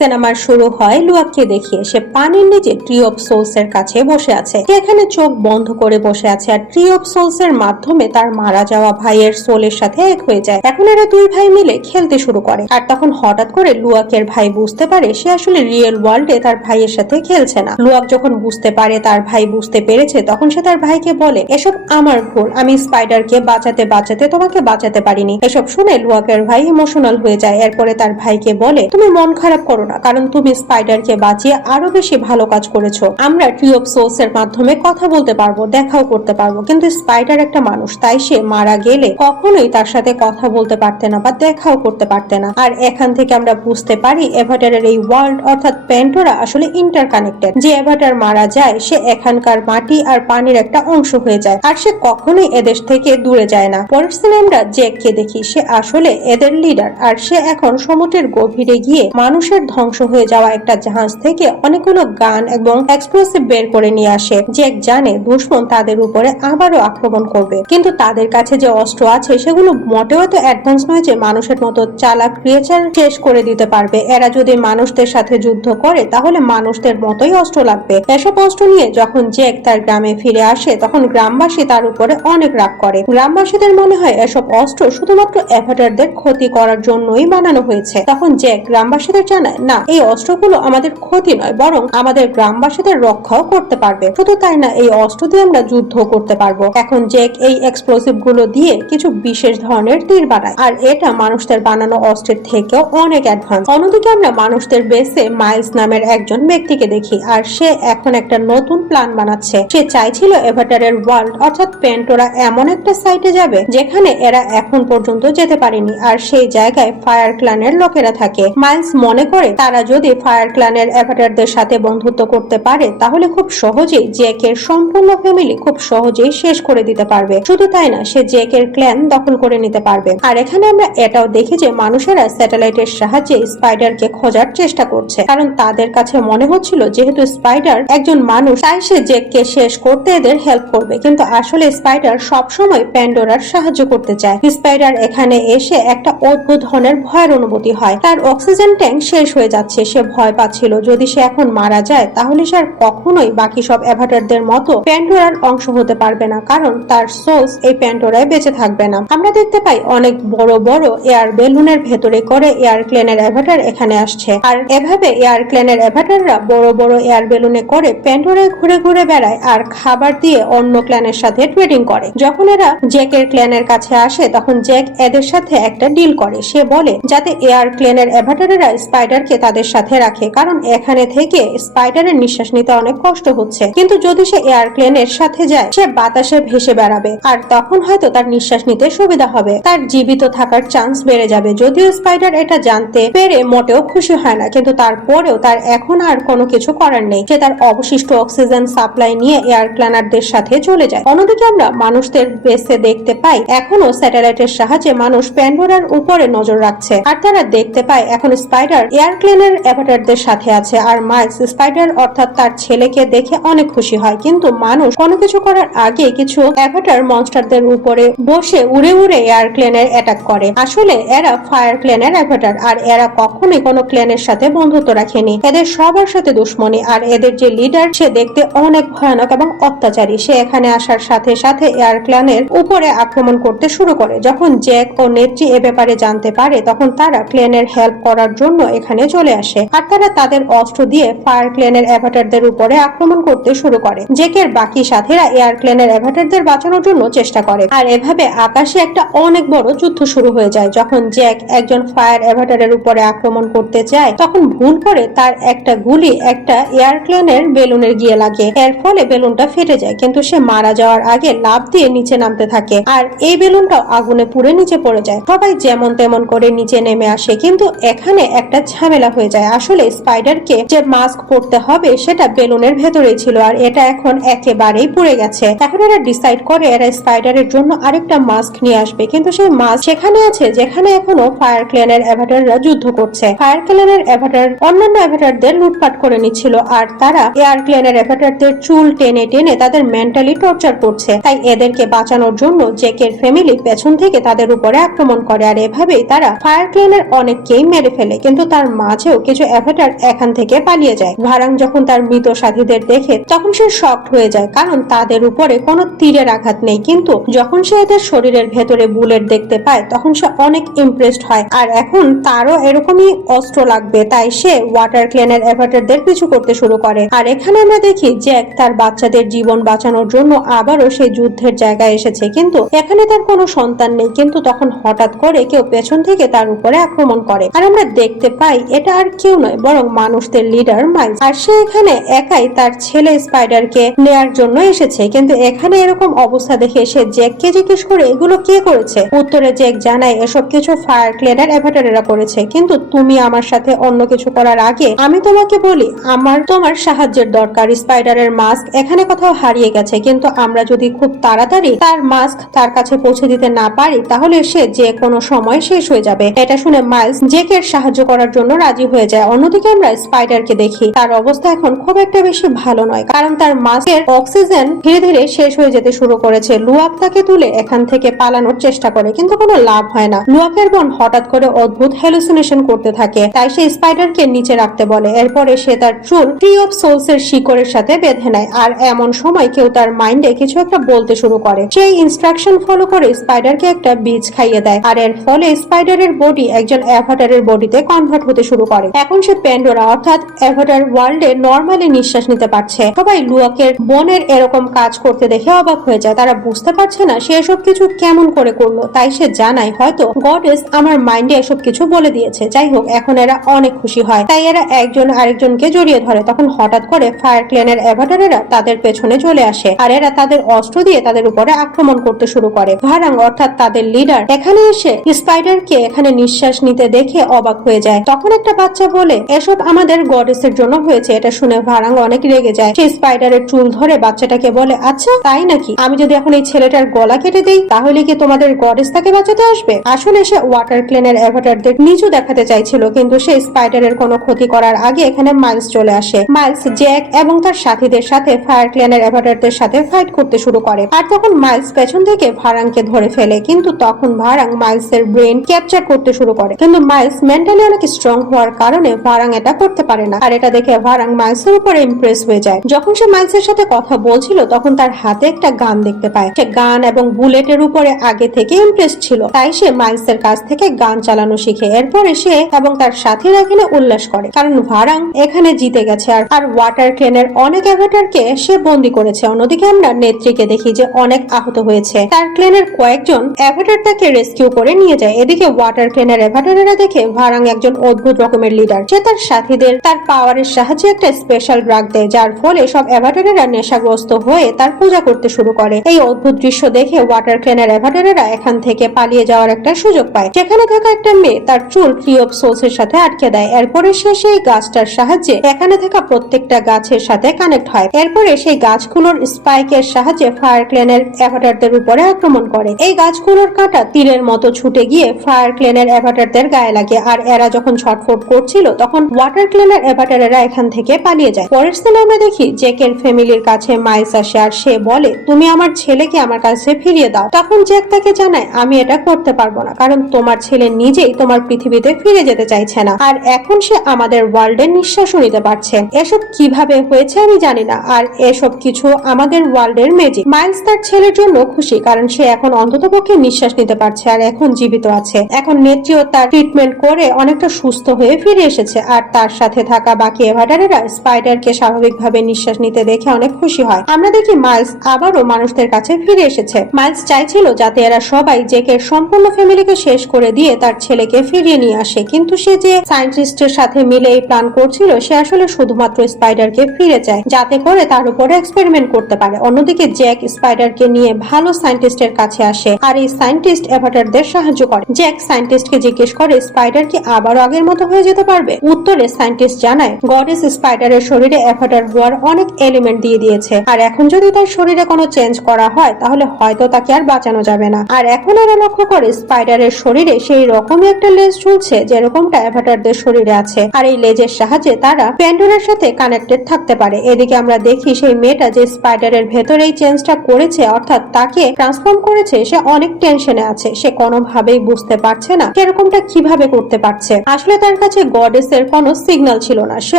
সিনেমার শুরু হয় লুয়াককে দেখিয়ে। সে পানির নিচে ট্রি অফ সোলস এর কাছে বসে আছে। সে এখানে চোখ বন্ধ করে বসে আছে আর ট্রি অফ সোলস এর মাধ্যমে তার মারা যাওয়া ভাইয়ের সোলের সাথে এক হয়ে যায়। এখন এরা দুই ভাই মিলে খেলতে শুরু করে আর তখন হঠাৎ করে লুয়াকের ভাই বুঝতে পারে সে আসলে রিয়েল ওয়ার্ল্ডে তার ভাইয়ের সাথে খেলছে না। লুয়াক যখন বুঝতে পারে তার ভাই বুঝতে পেরেছে তখন সে তার ভাইকে বলে, এসব আমার ভুল, আমি স্পাইডারকে বাঁচাতে বাঁচাতে তোমাকে বাঁচাতে পারিনি। এসব শুনে লুয়াকের ভাই ইমোশনাল হয়ে যায়। এরপরে তার ভাইকে বলে, তুমি মন খারাপ করো না, কারণ তুমি স্পাইডারকে বাঁচিয়ে আরো বেশি ভালো কাজ করেছো। আমরা ট্রি অফ সোলস এর মাধ্যমে কথা বলতে পারবো, দেখাও করতে পারবো, কিন্তু স্পাইডার একটা মানুষ, তাই সে মারা গেলে কখনোই তার সাথে কথা বলতে পারতে না বা দেখাও করতে পারতে না। আর এখান থেকে আমরা বুঝতে পারি অ্যাভাটারের এই ওয়ার্ল্ড অর্থাৎ প্যান্ডোরা আসলে ইন্টারকানেক্টেড। যে অ্যাভাটার মারা যায় সে এখানকার মাটি আর পানির একটা অংশ হয়ে যায় আর সে কখনোই এদেশ থেকে দূরে যায় না। পরের সিনে আমরা জ্যাককে দেখি। সে আসলে এদের লিডার আর সে এখন সমুদ্রের গভীরে গিয়ে মানুষের ধ্বংস হয়ে যাওয়া একটা জাহাজ থেকে অনেকগুলো গান এবং এক্সপ্লোসিভ বের করে নিয়ে আসে। জ্যাক জানে দুশমন তাদের উপরে আবারও আক্রমণ করবে, কিন্তু তাদের কাছে যে অস্ত্র আছে সেগুলো মোটেও তো অ্যাডভান্স নয় যে মানুষের মতো চালাক ক্রিয়েচার শেষ করে দিতে পারবে। এরা যদি মানুষদের সাথে যুদ্ধ করে তাহলে মানুষদের মতোই অস্ত্র লাগবে। এসব অস্ত্র নিয়ে যখন জ্যাক তার গ্রামে ফিরে আসে তখন গ্রামবাসী তার উপরে অনেক রাগ করে। গ্রামবাসীদের মনে হয় এসব অস্ত্র শুধুমাত্র অ্যাভাটারদের ক্ষতি করার জন্যই বানানো হয়েছে। তখন জ্যাক গ্রামবাসীদের জানায়, না, এই অস্ত্রগুলো আমাদের ক্ষতি নয়, বরং আমাদের গ্রামবাসীদের রক্ষাও করতে পারবে। শুধু তাই না, এই অস্ত্র দিয়ে আমরা যুদ্ধ করতে পারবো। এখন জ্যাক এই এক্সপ্লোসিভ গুলো দিয়ে কিছু বিশেষ ধরনের তীর বানায় আর এটা মানুষদের বানানো অস্ত্রের থেকেও অনেক অ্যাডভান্স। অন্যদিকে আমরা মানুষদের বেসে মাইলস নামের একজন ব্যক্তিকে দেখি আর সে এখন একটা নতুন প্ল্যান বানাচ্ছে। সে চাইছিল অ্যাভাটারের ওয়ার্ল্ড অর্থাৎ প্যান্ডোরা এমন একটা সাইটে যাবে যেখানে এরা এখন পর্যন্ত যেতে পারেনি আর সেই জায়গায় ফায়ার ক্ল্যানের লোকেরা থাকে। মাইলস মনে করে তারা যদি ফায়ার ক্ল্যানের অ্যাভাটারদের সাথে বন্ধুত্ব করতে পারে তাহলে খুব সহজেই জ্যাকের সম্পূর্ণ ফ্যামিলি খুব সহজেই শেষ করে দিতে পারবে। শুধু তাই না, সে জ্যাকের ক্ল্যান দখল করে নিতে পারবে। আর এখানে আমরা এটাও দেখি যে মানুষেরা স্যাটেলাইটের সাহায্যে স্পাইডারকে খোঁজার চেষ্টা করছে, কারণ তাদের কাছে মনে হচ্ছিল যেহেতু স্পাইডার একজন মানুষ তাই সে জ্যাককে শেষ করতে এদের হেল্প করবে, কিন্তু আসলে স্পাইডার সবসময় প্যান্ডোরার সাহায্য করতে চায়। স্পাইডার এখানে এসে একটা অদ্ভুত ধরনের ভয়ের অনুভূতি হয়। তার অক্সিজেন ট্যাঙ্ক শেষ হয়ে যাচ্ছে। সে ভয় পাচ্ছিল যদি সে এখন মারা যায় তাহলে সে আর কখনোই বাকি সব অ্যাভাটারদের মতো প্যান্ডোরার অংশ হতে পারবে না, কারণ তার সোলস এই প্যান্ডোরায় বেঁচে থাকবে না। আমরা দেখতে পাই অনেক বড় বড় এয়ার বেলুনের ভেতরে করে এয়ার ক্লেনের অ্যাভাটার এখানে আসছে আর এভাবে এয়ার ক্লেনের অ্যাভাটাররা বড় বড় এয়ার বেলুনে করে প্যান্ডোরায় ঘুরে ঘুরে বেড়ায় আর খাবার দিয়ে অন্য ক্ল্যানের সাথে ট্রেডিং করে। যখন এরা জ্যাকের ক্ল্যানের কাছে আসে তখন জ্যাক এদের সাথে একটা ডিল করে। সে বলে যাতে এয়ার ক্লেনের অ্যাভাটারেরা স্পাইডারকে তাদের সাথে রাখে, কারণ এখানে থেকে স্পাইডারের নিঃশ্বাস নিতে অনেক কষ্ট হচ্ছে, কিন্তু যদি সে এয়ার ক্লেনের সাথে যায় সে বাতাসে ভেসে বেড়াবে আর তখন হয়তো তার নিঃশ্বাস নিতে সুবিধা হবে, তার জীবিত থাকার চান্স বেড়ে যাবে। যদিও স্পাইডার এটা জানতে পেরে মোটেও খুশি হয় না, কিন্তু তারপরেও তার এখন আর কোনো কিছু করার নেই। সে তার অবশিষ্ট অক্সিজেন সাপ্লাই নিয়ে এয়ার ক্লানারদের সাথে চলে যায়। অন্যদিকে আমরা মানুষদের বেসে দেখতে পাই এখনো স্যাটেলাইটের সাহায্যে মানুষ প্যান্ডোরার উপরে নজর রাখছে আর তারা দেখতে পায় এখন স্পাইডার এয়ার ক্লেনের অ্যাভাটারদের সাথে আছে আর মাইলস স্পাইডার অর্থাৎ তার ছেলেকে দেখে অনেক খুশি হয়। কিন্তু মানুষ কোনো কিছু করার আগে কিছু অ্যাভাটার মনস্টারদের উপরে বসে উড়ে উড়ে এয়ার ক্লেনের অ্যাটাক করে। আসলে এরা ফায়ার ক্লেনের অ্যাভাটার আর এরা কখনোই কোনো ক্লেনের সাথে বন্ধুত্ব রাখেনি। এদের সবার সাথে দুশ্মনী আর এদের যে লিডার সে দেখতে অনেক ভয়ানক এবং অত্যাচারী। সে এখানে আসার সাথে সাথে এয়ার ক্লেনের উপরে আক্রমণ করতে শুরু করে। যখন জ্যাক ও নেত্রী এ ব্যাপারে জানতে পারে তখন তারা ক্লেনের হেল্প করার জন্য এখানে চলে আসে আর তারা তাদের অস্ত্র দিয়ে ফায়ার ক্লেনের অ্যাভাটারদের উপরে আক্রমণ করতে শুরু করে। জ্যাকের বাকি সাথীরা এয়ার ক্লেনের অ্যাভাটারদের বাঁচানোর জন্য চেষ্টা করে আর এভাবে আকাশে একটা অনেক বড় যুদ্ধ শুরু হয়ে যায়। যখন জ্যাক একজন ফায়ার অ্যাভাটারের উপরে আক্রমণ করতে যায় তখন ভুল করে তার একটা গুলি একটা এয়ার ক্লেনের বেলুনের গিয়ে লাগে। এর ফলে বেলুনটা ফেটে যায়, কিন্তু সে মারা যাওয়ার আগে লাফ দিয়ে নিচে নামতে থাকে আর এই বেলুনটাও আগুনে পুড়ে নিচে পড়ে যায়। সবাই যেমন তেমন করে নিচে নেমে আসে, কিন্তু এখানে একটা ঝামেলা হয়ে যায়। আসলে স্পাইডারকে যে মাস্ক পরতে হবে সেটা বেলুনের ভেতরেই ছিল আর এটা এখন একেবারেই পুড়ে গেছে। এখন এরা ডিসাইড করে এরা স্পাইডারের জন্য আরেকটা মাস্ক নিয়ে আসবে, কিন্তু সেই মাস্ক সেখানে আছে যেখানে এখনো ফায়ার ক্লেনের অ্যাভাটাররা যুদ্ধ করছে। ফায়ার ক্লেনের অ্যাভাটার অন্যান্য অ্যাভাটারদের লুটপাট করে নিচ্ছিল আর তারা এয়ার ক্লেনের অ্যাভাটারদের চুল টেনে টেনে তাদের মেন্টালি টর্চার করছে। তাই এদেরকে বাঁচানোর জন্য জ্যাকের ফ্যামিলি পেছন থেকে তাদের উপরে আক্রমণ করে আর এভাবেই তারা ফায়ার ক্লেনের অনেককেই মেরে ফেলে, কিন্তু তার মাঝেও কিছু অ্যাভাটার এখান থেকে পালিয়ে যায়। ভারাং যখন তার মৃত সাথীদের দেখে তখন সে শকড হয়ে যায়, কারণ তাদের উপরে কোনো তীরের আঘাত নেই, কিন্তু যখন সে এদের শরীরের ভেতরে বুলেট দেখতে পায় তখন সে অনেক ইমপ্রেসড হয়। আর এখন তারও এরকমই অস্ত্র লাগবে, তাই সে ওয়াটার ক্লেনের অ্যাভাটারদের পিছু করতে শুরু করে। আর এখানে আমরা দেখি জ্যাক তার বাচ্চাদের জীবন বাঁচানোর জন্য আবারও সেই যুদ্ধের জায়গায় এসেছে, কিন্তু এখানে তার কোনো সন্তান নেই। কিন্তু তখন হঠাৎ করে কেউ পেছন থেকে তার উপরে আক্রমণ করে, আর আমরা দেখতে পাই এটা আর কেউ নয় বরং মানুষদের লিডার মাইলস। আর সে এখানে একাই তার ছেলে স্পাইডারকে নেয়ার জন্য এসেছে। কিন্তু এখানে এরকম অবস্থা দেখে সে জ্যাককে জিজ্ঞেস করে এগুলো কে করেছে। উত্তরে জ্যাক জানায় এসব কিছু ফায়ার ক্লেনের অ্যাভাটারেরা করেছে, কিন্তু তুমি আমার সাথে অন্য কিছু করার আগে আমি তোমাকে বলি আমার তোমার সাহায্যের দরকার। স্পাইডারের মাস্ক এখানে কোথাও হারিয়ে গেছে, কিন্তু আমরা যদি খুব তাড়াতাড়ি তার মাস্ক তার কাছে পৌঁছে দিতে না পারি তাহলে সে যে কোনো সময় শেষ হয়ে যাবে। এটা শুনে মাইলস জ্যাকের সাহায্য করার জন্য রাজি হয়ে যায়। অন্যদিকে আমরা স্পাইডারকে দেখি তার অবস্থা এখন খুব একটা বেশি ভালো নয়, কারণ তার মাস্কের অক্সিজেন ধীরে ধীরে শেষ হয়ে যেতে শুরু করেছে। লুয়াক তাকে তুলে এখান থেকে পালানোর চেষ্টা করে, কিন্তু কোনো লাভ হয় না। লুয়াকের বোন হঠাৎ করে অদ্ভুত হ্যালুসিনেশন করতে থাকে, তাই সে স্পাইডারকে নিচে রাখতে বলে। এরপরে সে তার চুল ট্রি অফ সোলস এর শিকড়ের সাথে বেঁধে নেয়। আর এমন সময় কেউ তার মাইন্ডে কিছু একটা বলতে শুরু করে। সেই ইনস্ট্রাকশন ফলো করে স্পাইডারকে একটা বীজ খাইয়ে দেয়, আর এর ফলে স্পাইডারের বডি একজন অ্যাভাটারের বডিতে কনভার্ট হতে শুরু করে। এখন সে প্যান্ডোরা অর্থাৎ অ্যাভাটার ওয়ার্ল্ডে নরমালি নিঃশ্বাস নিতে পারছে। সবাই লুয়াকের বোনের এরকম কাজ করতে দেখে অবাক হয়ে যায়। তারা বুঝতে পারছে না সে এসব কিছু কেমন করে করলো, তাই সে জানায় হয়তো গডেস আমার মাইন্ডে এসব কিছু বলে দিয়েছে। যাই হোক, এখন এরা অনেক খুশি হয়, তাই এরা একজন আরেকজনকে জড়িয়ে ধরে। তখন হঠাৎ করে ফায়ার ক্লেনের অ্যাভাটারেরা তাদের পেছনে চলে আসে, আর এরা তাদের অস্ত্র দিয়ে তাদের উপরে আক্রমণ করতে শুরু করে। ভারাং অর্থাৎ তাদের লিডার এখানে এসে স্পাইডারকে এখানে নিঃশ্বাস নিতে দেখে অবাক হয়ে যায়। তখন একটা বাচ্চা বলে এসব আমাদের গডেসের জন্য হয়েছে। এটা শুনে ভারাং অনেক রেগে যায়। সে স্পাইডারের চুল ধরে বাচ্চাটাকে বলে আচ্ছা তাই নাকি, আমি যদি এখন এই ছেলেটার গলা কেটে দেই তাহলে কি তোমাদের গডেস তাকে বাঁচাতে আসবে? আসলে সে ওয়াটার ক্লেনের অ্যাভাটারদের নিচু দেখাতে চাইছিল, কিন্তু সে স্পাইডারের কোনো ক্ষতি করার আগে এখানে মাইলস চলে আসে। মাইলস জ্যাক এবং তার সাথীদের সাথে ফায়ার ক্লেনের অ্যাভাটারদের সাথে ফাইট করতে শুরু করে। আর তখন মাইলস পেছন থেকে ভারাংকে ধরে ফেলে, কিন্তু তখন ভারাং মাইলসের ব্রেন ক্যাপচার করতে শুরু করে। কিন্তু মাইলস মেন্টালি অনেক স্ট্রং হওয়ার কারণে ভারাং এটা করতে পারে না। আর এটা দেখে ভারাং মাইলসের উপরে ইমপ্রেস হয়ে যায়। যখন সে মাইলসের সাথে কথা বলছিল তখন তার হাতে একটা গান দেখতে পায়। সে গান এবং বুলেটের উপরে আগে থেকে ইমপ্রেস ছিল, তাই সে মাইলসের কাছ থেকে গান চালানো শিখে। এরপরে সে এবং তার সাথীরা এখানে উল্লাস করে, কারণ ভারাং এখানে জিতে গেছে আর ওয়াটার ক্লেনের অনেক অ্যাভাটারকে সে বন্দী করেছে। অন্যদিকে আমরা নেত্রীকে দেখি যে অনেক আহত হয়েছে। তার ক্লেনের কয়েকজন অ্যাভাটার তাকে রেস্কিউ করে নিয়ে যায়। এদিকে ওয়াটার ক্লেনের অ্যাভাটারেরা দেখে ভারাং একজন অদ্ভুত রকমের লিডার। সে তার সাথীদের তার পাওয়ারের সাহায্যে একটা স্পেশাল ড্রাগ দেয়, যার ফলে সব অ্যাভাটারেরা নেশাগ্রস্ত হয়ে তার পূজা করতে শুরু করে। এই অদ্ভুত দৃশ্য দেখে ওয়াটার ক্লেনের অ্যাভাটারেরা এখান থেকে পালিয়ে যাওয়ার একটা সুযোগ পায়। সেখানে থাকা একটা মেয়ে তার চুল ট্রি অফ সোলস এর সাথে আটকে দেয়। এরপরে সে সেই গাছটার সাহায্যে এখানে থাকা প্রত্যেকটা গাছের সাথে কানেক্ট হয়। এরপরে সেই গাছগুলোর স্পাইকের সাহায্যে ফায়ার ক্লেনের অ্যাভাটারদের উপরে আক্রমণ করে। এই গাছগুলোর কাঁটা তীরের মতো ছুটে গিয়ে ফায়ার ক্লেনের অ্যাভাটারদের গায়ে লাগে, আর এরা যখন ছটফট করছিল তখন ওয়াটার ক্লেনের অ্যাভাটারেরা এখান থেকে পালিয়ে যায়। পরের দিন আমরা দেখি জ্যাকের ফ্যামিলির কাছে মাইলস আসে, আর সে বলে তুমি আমার ছেলেকে আমার কাছে ফিরিয়ে দাও। তখন জ্যাক তাকে জানায় আমি এটা করতে পারবো না, কারণ তোমার ছেলে নিজেই তোমার পৃথিবীতে ফিরে যেতে চাইছে না, আর এখন সে আমাদের ওয়ার্ল্ডের নিঃশ্বাসও নিতে পারছে। এসব কিভাবে হয়েছে আমি জানি না, আর এসব কিছু আমাদের ওয়ার্ল্ডের ম্যাজিক। মাইলস তার ছেলের জন্য খুশি, কারণ সে এখন অন্ততপক্ষে নিঃশ্বাস নিতে পারছে আর এখন জীবিত আছে। এখন নেত্রীও তার ট্রিটমেন্ট করে অনেকটা সুস্থ হয়ে ফিরে এসেছে, আর তার সাথে থাকা বাকি অ্যাভাটারেরা স্পাইডারকে স্বাভাবিকভাবে নিঃশ্বাস নিতে দেখে অনেক খুশি হয়। আমরা দেখি মাইলস আবারও মানুষদের কাছে ফিরে এসেছে। মাইলস চাইছিল যাতে এরা সবাই জ্যাকের সম্পূর্ণ ফ্যামিলিকে শেষ করে দিয়ে তার ছেলেকে ফিরিয়ে নিয়ে আসে, কিন্তু সে যে সায়েন্টিস্টের সাথে মিলে এই প্ল্যান করছিল সে আসলে শুধুমাত্র স্পাইডারকে ফিরে চায়, যাতে করে তার উপরে এক্সপেরিমেন্ট করতে পারে। অন্যদিকে জ্যাক স্পাইডারকে নিয়ে ভালো সায়েন্টিস্টের কাছে আসে, আর এই সায়েন্টিস্ট অ্যাভাটারদের সাহায্য করে। জ্যাক সায়েন্টিস্টকে জিজ্ঞেস করে স্পাইডার কি আবারও আগের মতো হয়ে যেতে পারবে। উত্তরে সায়েন্টিস্ট জানায় গডেস স্পাইডারের শরীরে অ্যাভাটার হওয়ার অনেক এলিমেন্ট দিয়ে দিয়েছে, আর এখন যদি তার শরীরে কোনো চেঞ্জ করা হয় তাহলে হয়তো তাকে আর বাঁচানো যাবে না। আর এখন এরা লক্ষ্য করে স্পাইডারের শরীরে সেই রকমই একটা লেজ ঝুলছে যেরকমটা অ্যাভাটারদের শরীরে আছে, আর এই লেজের সাহায্যে তারা প্যান্ডোরার সাথে কানেক্টেড থাকতে পারে। এদিকে আমরা দেখি সেই মেয়েটা যে স্পাইডারের ভেতরে এই চেঞ্জটা করেছে অর্থাৎ তাকে ট্রান্সফর্ম করেছে সে অনেক টেনশনে আছে। সে কোনোভাবেই বুঝতে পারছে না সেরকমটা কিভাবে করতে পারছে। আসলে তার কাছে গডেসের কোনো সিগন্যাল ছিল না। সে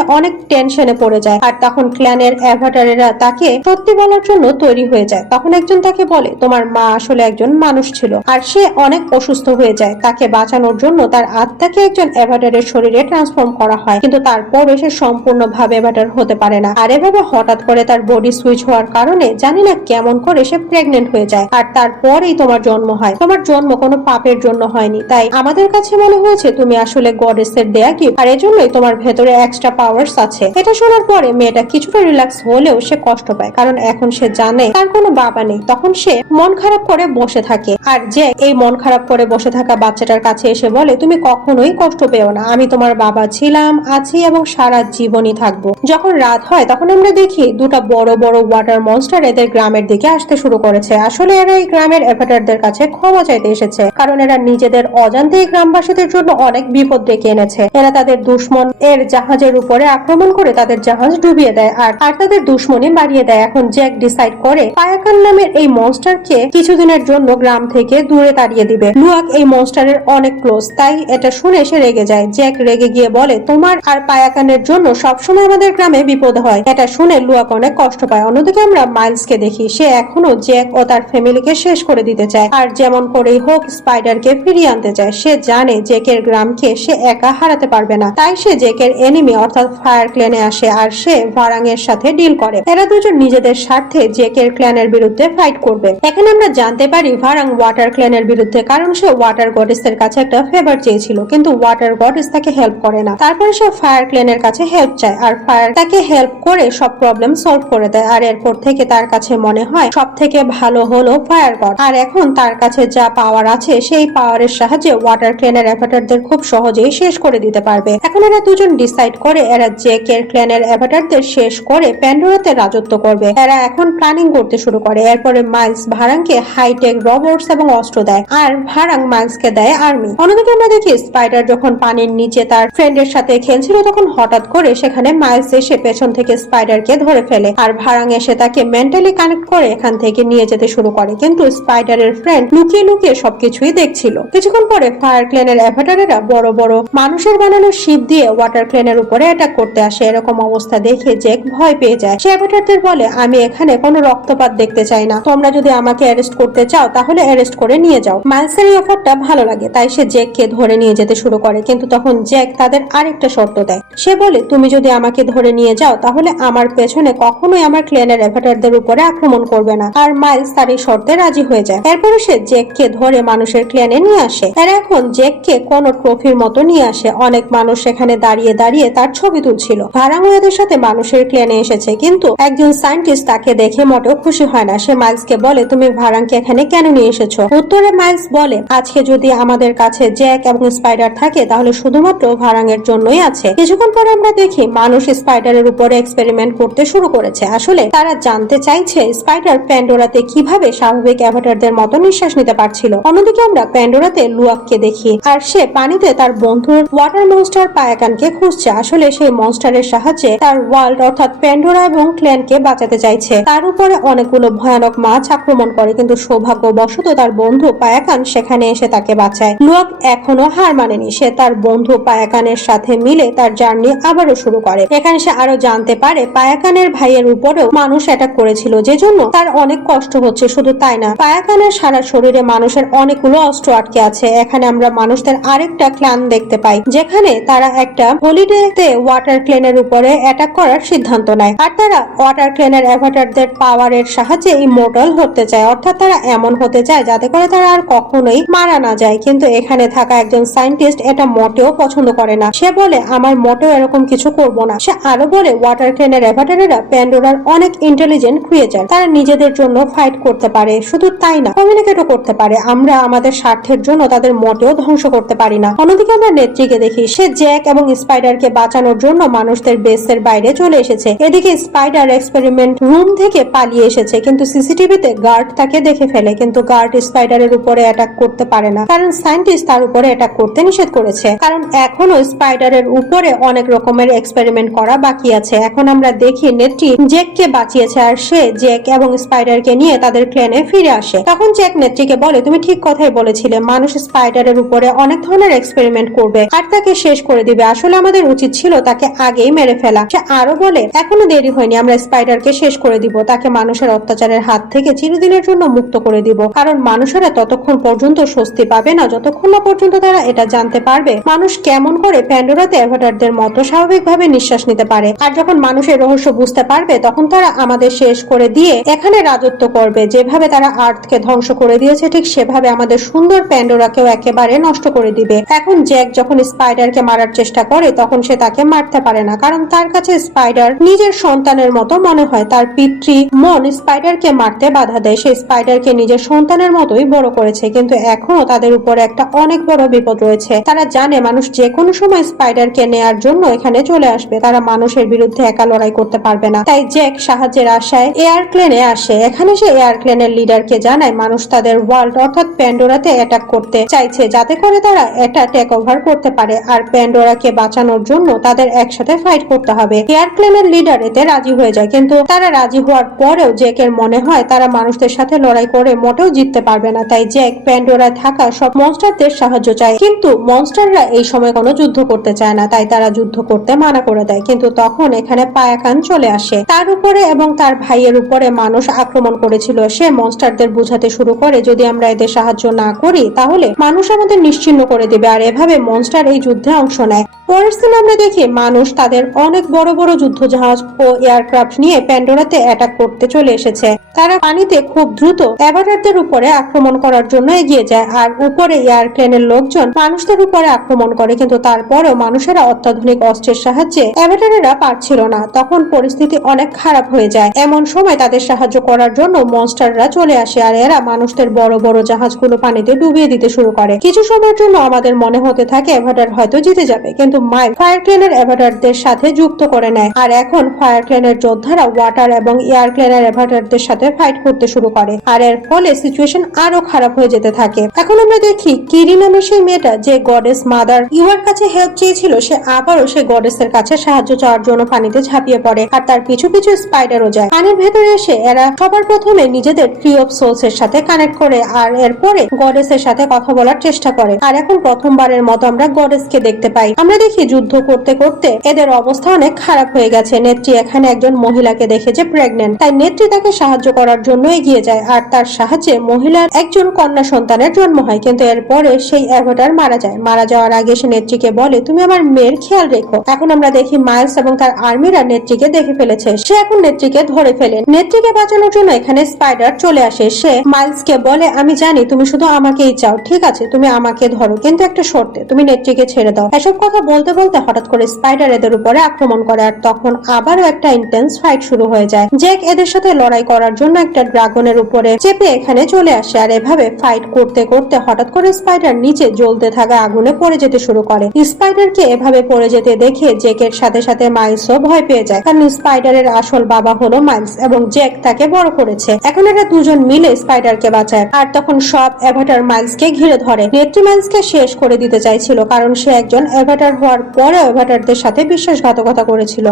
অনেক টেনশনে পড়ে যায় আর তখন ক্ল্যানের অ্যাভাটারেরা তাকে সত্যি বলার জন্য তৈরি হয়ে যায়। তখন একজন তাকে বলে তোমার মা আসলে একজন মানুষ ছিল আর সে অনেক অসুস্থ হয়ে যায়। তাকে বাঁচানোর জন্য তার আত্মাকে একজন অ্যাভাটারের শরীরে ট্রান্সফর্ম করা হয়, কিন্তু তারপরও সে সম্পূর্ণভাবে অ্যাভাটার হতে পারে না। আর এভাবে হঠাৎ করে তার বডি সুইচ হওয়ার কারণে জানি না কেমন করে সে প্রেগনেন্ট হয়ে যায় আর তারপরেই তোমার জন্ম হয়। তোমার জন্ম কোনো পাপের জন্য হয়নি, তাই আমাদের কাছে মনে হয়েছে তুমি আসলে গডেসের দেয়া গিফট আর এজন্যই তোমার ভেতরে এক্সট্রা পাওয়ারস আছে। এটা শোনার পরে মেয়েটা কিছুটা রিল্যাক্স হলেও সে কষ্ট পায়, কারণ এখন সে জানে তার কোনো বাবা নেই। তখন সে মন খারাপ করে বসে থাকে আর যে এই মন খারাপ করে বসে থাকা বাচ্চাটার কাছে এসে বলে তুমি কখনোই কষ্ট পেও না, আমি তোমার বাবা ছিলাম, আছি এবং সারা জীবনই থাকবো। যখন রাত হয় তখন আমরা দেখি দুটা বড় বড় ওয়াটার মনস্টার এদের গ্রামের দিকে আসতে শুরু করেছে। আসলে এরা এই গ্রামের অ্যাভাটারদের কাছে ক্ষমা চাইতে এসেছে, কারণ এরা নিজেদের অজান্তে গ্রামবাসীদের জন্য অনেক বিপদ ডেকে এনেছে। এরা তাদের দুশ্মন এর জাহাজের উপরে আক্রমণ করে তাদের জাহাজ ডুবিয়ে দেয় আর তাদের দুশ্মনী বাড়িয়ে দেয়। এখন জ্যাক ডিসাইড করে পায়াকান নামের এই মনস্টারকে কিছুদিনের জন্য গ্রাম থেকে দূরে তাড়িয়ে দিবে। লুয়াক এই মনস্টারের অনেক ক্লোজ, তাই এটা শুনে সে রেগে যায়। জ্যাক রেগে গিয়ে বলে তোমার আর পায়াকানের জন্য সবসময় আমাদের গ্রামে বিপদ হয়। এটা শুনে লুয়াক অনেক কষ্ট পায়। অন্যদিকে আমরা মাইলসকে দেখি, সে এখনো জ্যাক ও তার ফ্যামিলিকে শেষ করে দিতে চায় আর যেমন করেই হোক স্পাইডারকে ফিরিয়ে আনতে চায়। সে জানে জ্যাকের গ্রামকে সে একা হারাতে পারবে না, তাই সে জ্যাকের এনিমি অর্থাৎ ফায়ার ক্ল্যানে আসে আর সে ভারাং এর সাথে ডিল করে। এরা দুজন নিজেদের স্বার্থে জ্যাকের ক্ল্যানের বিরুদ্ধে ফাইট করবে। এখানে আমরা জানতে পারি ভারাং ওয়াটার ক্ল্যানের বিরুদ্ধে, কারণ সে ওয়াটার গডেসের কাছে একটা ফেভার চেয়েছিল, কিন্তু ওয়াটার গডেস তাকে হেল্প করে না। তারপরে সে ফায়ার ক্ল্যানের কাছে হেল্প চায় আর ফায়ার তাকে হেল্প করে সব প্রবলেম সলভ করে দেয়। আর এরপর থেকে তার কাছে মনে হয় সব থেকে ভালো হলো ফায়ার গড। আর এখন তার কাছে যা পাওয়ার আছে সেই পাওয়ারের সাহায্যে ওয়াটার ক্ল্যানের অ্যাভাটারদের খুব সহজেই শেষ করে দিতে পারবে। এখন এরা দুজন ডিসাইড করে এরা জ্যাকের ক্ল্যানের অ্যাভাটারদের শেষ করে প্যান্ডোরাতে রাজত্ব করবে। এরা এখন প্ল্যানিং করতে শুরু করে। এরপরে মাইলস ভারাংকে হাইটেক রোবটস এবং অস্ত্র দেয় আর ভারাং মাইলসকে দেয় আর্মি। অন্যদিকে আমরা দেখি স্পাইডার যখন পানির নিচে তার ফ্রেন্ডের সাথে খেলছিল তখন হঠাৎ করে সেখানে মাইলস এসে পেছন থেকে স্পাইডারকে ধরে ফেলে আর ভারাং এসে তাকে মেন্টালি কানেক্ট করে এখান থেকে নিয়ে যেতে শুরু করে, কিন্তু স্পাইডারের ফ্রেন্ড লুকিয়ে লুকিয়ে সবকিছুই দেখছিল। কিছুক্ষণ পরে ফায়ার ক্ল্যানের অ্যাভাটারেরা বড় বড় মানুষের বানানো শিপ দিয়ে ওয়াটার ক্ল্যানের উপরে অ্যাটাক করতে আসে। এরকম অবস্থা দেখে জ্যাক ভয় পেয়ে যায়। সে অ্যাভাটারদের বলে আমি এখানে কোনো রক্তপাত দেখতে চাই না, তোমরা যদি আমাকে অ্যারেস্ট করতে চাও তাহলে অ্যারেস্ট করে নিয়ে যাও। মাইলসের এই অফারটা ভালো লাগে, তাই সে জ্যাককে ধরে নিয়ে যেতে শুরু করে, কিন্তু তখন জ্যাক তাদের আরেকটা শর্ত দেয়। সে বলে তুমি যদি আমাকে ধরে নিয়ে যাও তাহলে আমার পেছনে কখনোই আমার ক্ল্যানের অ্যাভাটারদের উপরে আক্রমণ করবে না। আর মাইলস তার এই শর্তে রাজি হয়ে যায়। এরপরে সে জ্যাককে ধরে মানুষের ক্ল্যানে নিয়ে আসে। এরা এখন জ্যাককে কোন ট্রফির মতো নিয়ে আসে। অনেক মানুষ সেখানে দাঁড়িয়ে দাঁড়িয়ে তার ছবি তুলছিল। ভারাং এদের সাথে মানুষের ক্ল্যানে এসেছে, কিন্তু একজন সায়েন্টিস্ট তাকে দেখে মোটেও খুশি হয় না। সে মাইলসকে বলে তুমি ভারাংকে এখানে কেন নিয়ে এসেছো? উত্তরে মাইলস বলে আজকে যদি আমাদের কাছে জ্যাক এবং স্পাইডার থাকে তাহলে শুধুমাত্র ভারাং এর জন্যই আছে। কিছুক্ষণ পরে আমরা দেখি মানুষ স্পাইডারের উপরে এক্সপেরিমেন্ট করতে শুরু করেছে। আসলে তারা জানতে চাইছে স্পাইডার প্যান্ডোরাতে কিভাবে স্বাভাবিক অ্যাভাটারদের মতো নিঃশ্বাস নিতে পারছিল। অন্যদিকে আমরা প্যান্ডোরাতে লুয়াককে দেখি আর সে পানিতে তার বন্ধুর ওয়াটার মনস্টার পায়াকানকে খুঁজছে। আসলে সেই মনস্টারের সাহায্যে তার ওয়ার্ল্ড অর্থাৎ প্যান্ডোরা এবং ক্ল্যানকে বাঁচাতে চাইছে। তার উপরে অনেকগুলো ভয়ানক মাছ আক্রমণ করে, কিন্তু সৌভাগ্যবশত তার বন্ধু পায়াকান সেখানে এসে তাকে বাঁচায়। লুয়াক এখনো হার মানেনি। সে তার বন্ধু পায়াকানের সাথে মিলে তার জার্নি আবারও শুরু করে। এখানে সে আরো জানতে পারে পায়াকানের ভাইয়ের উপরেও মানুষ অ্যাটাক করেছিল, যে জন্য তার অনেক কষ্ট হচ্ছে। শুধু তাই না, পায়াকানের সারা শরীরে মানুষের অনেকগুলো অস্ত্র আটকে আছে। এখানে আমরা মানুষদের আরেকটা ক্লান দেখতে পাই, যেখানে তারা একটা হলিডেতে ওয়াটার ক্লেনের উপরে অ্যাটাক করার সিদ্ধান্ত নেয়। আর তারা ওয়াটার ক্লেনের অ্যাভাটারদের পাওয়ারের সাহায্যে ইমর্টাল হতে চায়, অর্থাৎ তারা এমন হতে চায় যাতে করে তারা আর কখনোই মারা না যায়। কিন্তু এখানে থাকা একজন সায়েন্টিস্ট এটা মোটেও পছন্দ করে না। সে বলে আমার মোটেও এরকম কিছু করব না। সে আরো বলে ওয়াটার ক্লেনের অ্যাভাটারেরা প্যান্ডোরার অনেক ইন্টেলিজেন্ট ক্রিয়েচার, তারা নিজেদের জন্য ফাইট করতে পারে, শুধু তাই না কমিউনিকেটও করতে পারে। আমরা আমাদের স্বার্থের জন্য তাদের মোটেও ধ্বংস করতে পারি না। অন্যদিকে আমরা নেত্রীকে দেখি, সে জ্যাক এবং স্পাইডারকে বাঁচানোর জন্য মানুষদের বেসের বাইরে চলে এসেছে। এদিকে স্পাইডার এক্সপেরিমেন্ট রুম থেকে পালিয়ে এসেছে, কিন্তু সিসিটিভিতে গার্ড তাকে দেখে ফেলে। কিন্তু গার্ড স্পাইডারের উপরে অ্যাটাক করতে পারে না, কারণ সায়েন্টিস্ট তার উপরে অ্যাটাক করতে নিষেধ করেছে, কারণ এখনো স্পাইডারের উপরে অনেক রকমের এক্সপেরিমেন্ট করা বাকি আছে। এখন আমরা দেখি নেত্রী জ্যাককে বাঁচিয়েছে আর সে জ্যাক এবং স্পাইডারকে নিয়ে তাদের ক্লেনে ফিরে আসে। তখন জ্যাক নেত্রীকে বলে তুমি ঠিক কথাই বলেছিলে, মানুষ স্পাইডারের উপরে অনেক ধরনের এক্সপেরিমেন্ট করবে আর তাকে শেষ করে দিবে। আসলে আমাদের উচিত ছিল তাকে আগেই মেরে ফেলা। সে আরো বলে, এখনো দেরি হয়নি, আমরা স্পাইডারকে শেষ করে দিব, তাকে মানুষের অত্যাচারের হাত থেকে চিরদিনের জন্য মুক্ত করে দিব। কারণ মানুষেরা ততক্ষণ পর্যন্ত স্বস্তি পাবে না যতক্ষণ না পর্যন্ত তারা এটা জানতে পারবে মানুষ কেমন করে প্যান্ডোরাতে অ্যাভাটারদের মতো স্বাভাবিকভাবে নিঃশ্বাস নিতে পারে। আর যখন মানুষের রহস্য বুঝতে পারবে তখন তারা আমাদের শেষ করে দিয়ে এখানে রাজত্ব করবে। যেভাবে তারা আর্থকে ধ্বংস করে দিয়েছে ঠিক সেভাবে আমাদের সুন্দর প্যান্ডোরাকেও একেবারে নষ্ট করে দিবে। এখন জ্যাক যখন স্পাইডারকে মারার চেষ্টা করে তখন সে তাকে মারতে পারে না, কারণ তার কাছে স্পাইডার নিজের সন্তানের মতো মনে হয়। তার পিতৃ মন স্পাইডারকে মারতে বাধা দেয়। সে স্পাইডারকে নিজের সন্তানের মতোই বড় করেছে, কিন্তু এখনো তাদের উপরে একটা অনেক বড় বিপদ রয়েছে। তারা জানে মানুষ যে কোনো সময় স্পাইডারকে নেয়ার জন্য এখানে চলে আসবে। তারা মানুষের বিরুদ্ধে একা লড়াই করতে পারবে না। তাই জ্যাক সাহায্যের আশায় এয়ারপ্লেনে আসে। এখানে সে এয়ারপ্লেনের লিডারকে জানায় মানুষ তাদের ওয়ার্ল্ড অর্থাৎ প্যান্ডোরাতে অ্যাটাক করতে চাইছে, যাতে করে তারা এটা টেক ওভার করতে পারে। আর প্যান্ডোরাকে বাঁচানোর জন্য তাদের একসাথে ফাইট করতে হবে। এয়ারপ্লেনের লিডার এতে রাজি হয়ে যায়, কিন্তু তারা রাজি হওয়ার পরেও জ্যাকের মনে হয় তারা মানুষদের সাথে লড়াই করে মোটেও জিততে পারবে না। তাই জ্যাক প্যান্ডোরায় থাকা সব মনস্টারদের সাহায্য চায়, কিন্তু মনস্টাররা এই সময় কোনো যুদ্ধ করতে চায় না। তাই তারা যুদ্ধ করতে মানা করে দেয়। কিন্তু তখন এখানে পায়াকান চলে আসে। তার উপরে এবং তার ভাইয়ের উপরে মানুষ আক্রমণ করেছিল। সে মনস্টারদের বুঝাতে শুরু করে যদি আমরা এদের সাহায্য না করি তাহলে মানুষ আমাদের নিশ্চিহ্ন করে দিবে। আর এভাবে মনস্টার এই যুদ্ধে অংশ নেয়। পরের দিন আমরা দেখি মানুষ তাদের অনেক বড় বড় যুদ্ধ জাহাজ ও এয়ারক্রাফট নিয়ে প্যান্ডোরাতে অ্যাটাক করতে চলে এসেছে। তারা পানিতে খুব দ্রুত অ্যাভাটারদের উপরে আক্রমণ করার জন্য এগিয়ে যায়। আর উপরে এয়ারপ্লেনের লোকজন মানুষদের উপরে আক্রমণ করে, কিন্তু তারপরেও মানুষেরা অত্যাধুনিক অস্ত্রের সাহায্যে অ্যাভাটারেরা পারছিল না। তখন পরিস্থিতি অনেক খারাপ হয়ে যায়। এমন সময় তাদের সাহায্য করার জন্য মনস্টাররা চলে আসে, আর এরা মানুষদের বড় বড় জাহাজগুলো পানিতে ডুবিয়ে দিতে শুরু করে। কিছু সময়ের জন্য আমাদের মনে হতে থাকে অ্যাভাটার হয়তো জিতে যাবে, কিন্তু মাইক ফায়ারক্লেনের অ্যাভাটারদের সাথে যুক্ত করে নেয়। আর এখন ফায়ারক্লেনের যোদ্ধারা ওয়াটার এবং এয়ারক্লেনের অ্যাভাটারদের সাথে ফাইট করতে শুরু করে। আর এর ফলে সিচুয়েশন আরো খারাপ হয়ে যেতে থাকে। এখন আমরা দেখি কিরি নামের সেই মেয়েটা যে গডেস মাদার ইউয়ার কাছে হেল্প চেয়েছিল, সে আবারও সে গডেসের কাছে সাহায্য চাওয়ার জন্য পানিতে ঝাঁপিয়ে পড়ে। আর তার পিছু পিছু স্পাইডারও যায়। পানির ভেতরে এসে এরা সবার প্রথমে নিজেদের ট্রি অফ সোলস এর সাথে কানেক্ট করে আর এরপরে গডেসের সাথে কথা বলার চেষ্টা করে। আর এখন প্রথমবারের মতো আমরা গডেসকে দেখতে পাই। আমরা দেখি যুদ্ধ করতে করতে এদের অবস্থা অনেক খারাপ হয়ে গেছে। নেত্রী এখানে একজন মহিলাকে দেখে যে প্রেগনেন্ট, তাই নেত্রী তাকে সাহায্য করার জন্য এগিয়ে যায়। আর তার সাহায্যে মহিলার একজন কন্যা সন্তানের জন্ম হয়, কিন্তু এরপরে সেই অ্যাভাটার মারা যায়। মারা যাওয়ার আগে সে নেত্রীকে বলে, তুমি আমার মেয়ের খেয়াল রেখো। এখন আমরা দেখি মাইলস এবং তার আর্মিরা নেত্রীকে দেখে ফেলেছে। সে এখন নেত্রীকে ধরে ফেলে। নেত্রীকে বাঁচানোর জন্য এখানে স্পাইডার চলে আসে। সে মাইলসকে বলে, আমি জানি তুমি শুধু আমাকেই চাও, ঠিক আছে তুমি আমাকে ধরো, কিন্তু একটা শর্তে, তুমি নেত্রীকে ছেড়ে দাও। এসব কথা বলতে বলতে হঠাৎ করে স্পাইডার এদের উপরে আক্রমণ করে। আর তখন আবারও একটা ইন্টেন্স ফাইট শুরু হয়ে যায়। জ্যাক এদের সাথে লড়াই করার জন্য একটা ড্রাগনের উপরে চেপে এখানে চলে আসে। আর এভাবে ফাইট করতে করতে হঠাৎ করে স্পাইডার নিচে জ্বলতে থাকা আগুনে পড়ে যেতে শুরু করে। স্পাইডারকে এভাবে পড়ে যেতে দেখে জ্যাকের সাথে সাথে মাইলসও ভয় পেয়ে যায়, কারণ স্পাইডারের আসল বাবা হলো মাইলস এবং জ্যাক তাকে বড় করেছে। এখন এরা দুজন মিলে স্পাইডারকে বাঁচায়। আর তখন সব অ্যাভাটার মাইলসকে ঘিরে ধরে। নেত্রী মাইলসকে শেষ করে দিতে চাইছিল, কারণ সে একজন অ্যাভাটার হওয়ার পরে অ্যাভাটারদের সাথে বিশ্বাসঘাতকতা করেছিল।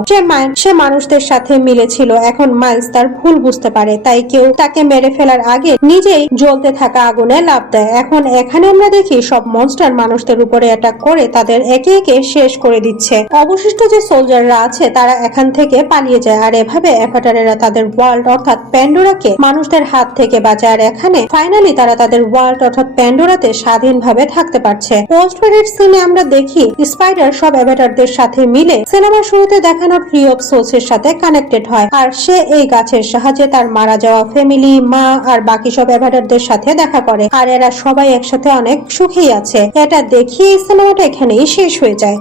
সে মানুষদের সাথে মিলেছিল। এখন মাইলস তার ভুল বুঝতে পারে, তাই কেউ তাকে মেরে ফেলার আগে নিজেই জ্বলতে থাকা আগুনে লাফ দেয়। এখন এখানে আমরা দেখি সব মনস্টার মানুষদের উপরে অ্যাটাক করে তাদের একে একে শেষ করে দিচ্ছে। অবশিষ্ট যে সোলজাররা আছে তারা এখান থেকে পালিয়ে যায়। আর এভাবে অ্যাভাটারেরা তাদের ওয়ার্ল্ড অর্থাৎ প্যান্ডোরাকে মানুষদের হাত থেকে বাঁচায়। আর এখানে ফাইনালি তারা তাদের ওয়ার্ল্ড অর্থাৎ প্যান্ডোরাতে স্বাধীনভাবে থাকতে পারছে। পোস্ট ক্রেডিট সিনে আমরা দেখি স্পাইডার সব অ্যাভাটারদের সাথে মিলে সিনেমার শুরুতে দেখানো ট্রি অফ সোলস এর সাথে কানেক্টেড হয়। আর সে এই গাছের সাহায্যে তার মারা যাওয়া ফ্যামিলি, মা আর বাকি সব অ্যাভাটারদের সাথে দেখা করে। আর এরা সবাই একসাথে অনেক সুখী আছে। এটা দেখিয়ে এই সিনেমাটা এখানেই শেষ হয়ে যায়।